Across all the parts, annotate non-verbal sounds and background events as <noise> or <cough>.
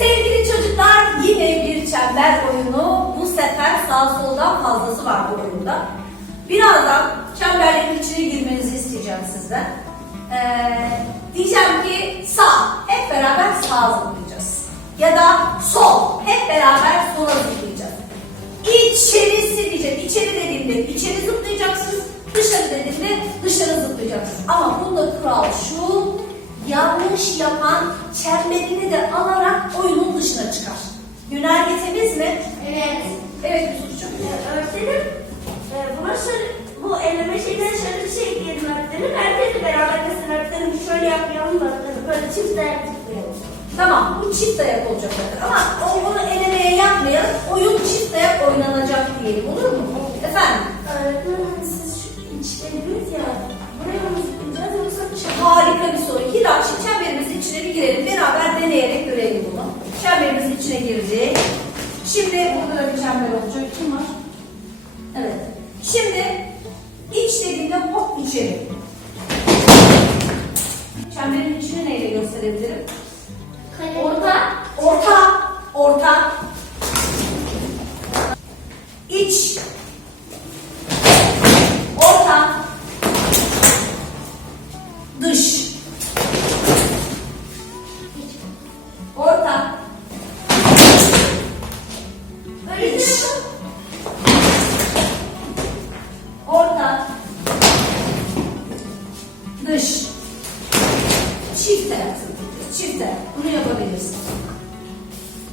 Sevgili çocuklar yine bir çember oyunu. Bu sefer sağ soldan fazlası var bu oyunda. Birazdan çemberlerin içine girmenizi isteyeceğim sizden. Ee, diyeceğim ki sağ, hep beraber sağa zıplayacağız. Ya da sol, hep beraber sola zıplayacağız. İçerisi diyeceğim. İçeri dediğimde içeri zıplayacaksınız. Dışarı dediğimde dışarı zıplayacaksınız. Ama bunda kural şu. Yanlış yapan çemberini de alarak oyunun dışına çıkar. Yönerge temiz mi? Evet. Evet Yusuf'cum. Öğretmenim, e, buna şöyle, bu eleme şeyden şöyle bir şey ekleyelim öğretmenim. Herkesle beraber mesela öğretmenim şöyle yapmayalım da öğretmenim. Böyle çift ayak tıklayalım. Tamam bu çift ayak olacak. Ama onu elemeye yapmayalım. Oyun çift ayak oynanacak diyelim olur mu? Çember olacak. Var? Evet. Şimdi iç dediğimde hop içeri. Çemberin içini neyle gösterebilirim? Kale. Orta, orta, orta. İç. Dış. Çift ayak. Çift ayak. Bunu yapabilirsin.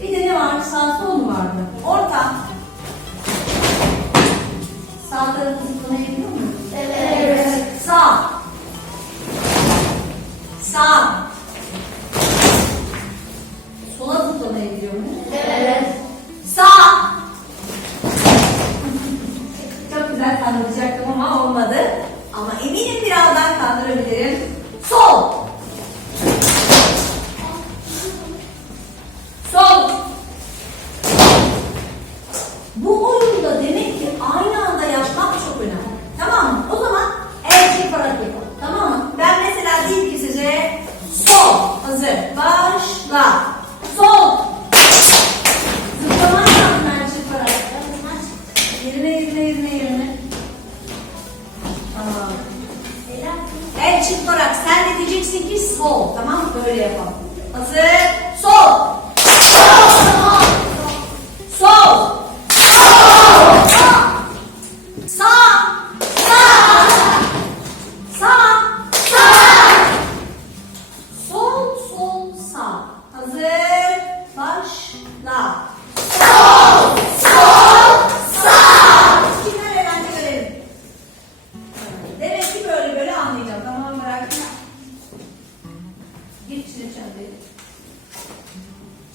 Bir de ne var? Sağ sol mu vardı? Orta. Sağ tarafı zıplayabiliyor muyum? Evet. Sağ. Sağ. Sola zıplamaya gidiyor mu? Evet. Sağ. <laughs> Çok güzel kandıracaktım ama olmadı. Ama eminim birazdan kandırabilirim. Sol. El çırparak sen de diyeceksin ki sol. Tamam mı? Böyle yapalım. Hazır. Sol.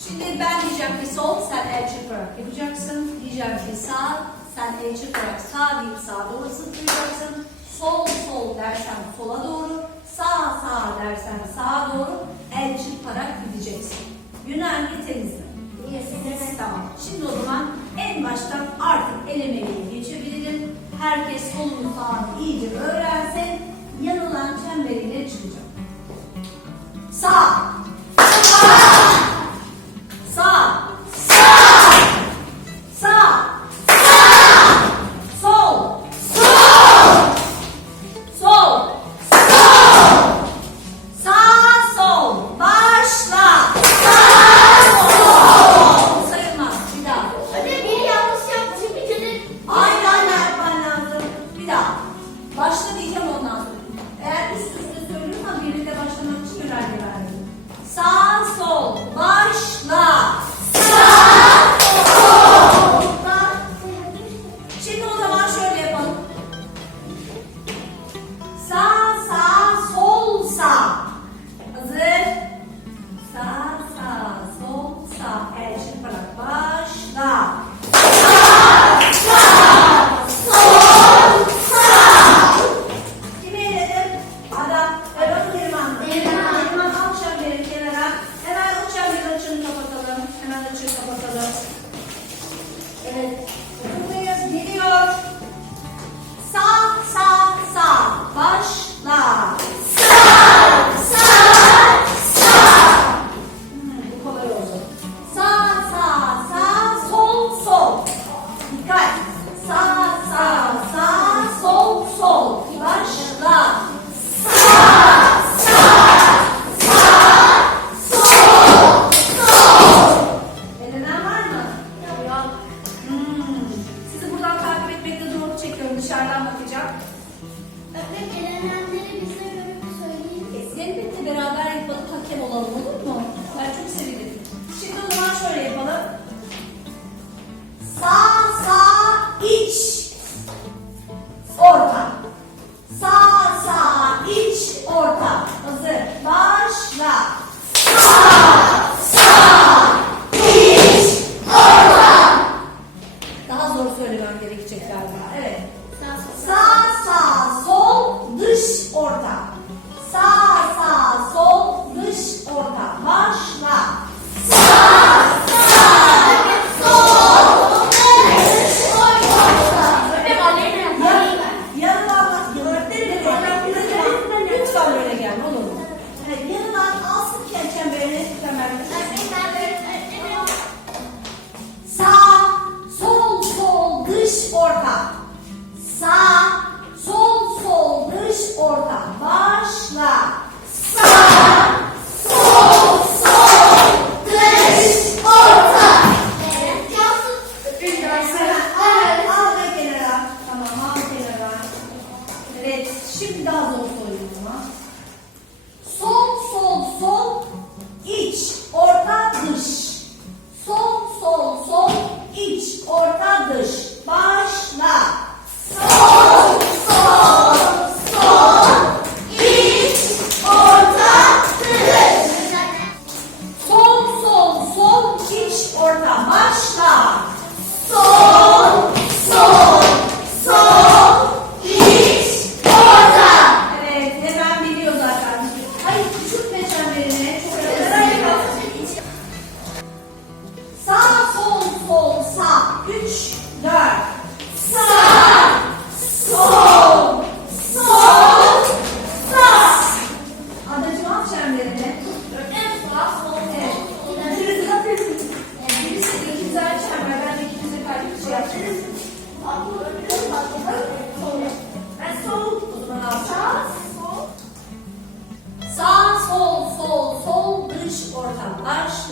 Şimdi ben diyeceğim ki sol, sen el çırparak yapacaksın. Diyeceğim ki sağ, sen el çırparak sağ deyip sağa doğru zıplayacaksın. Sol, sol dersen sola doğru, sağ, sağ dersen sağa doğru Thank.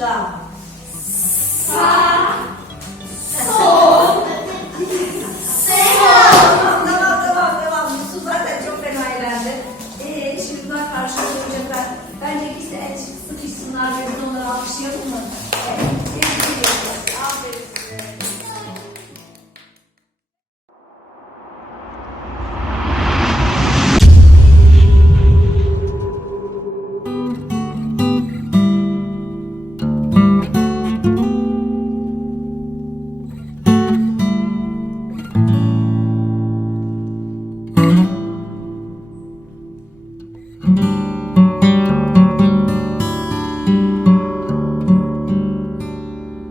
Stop.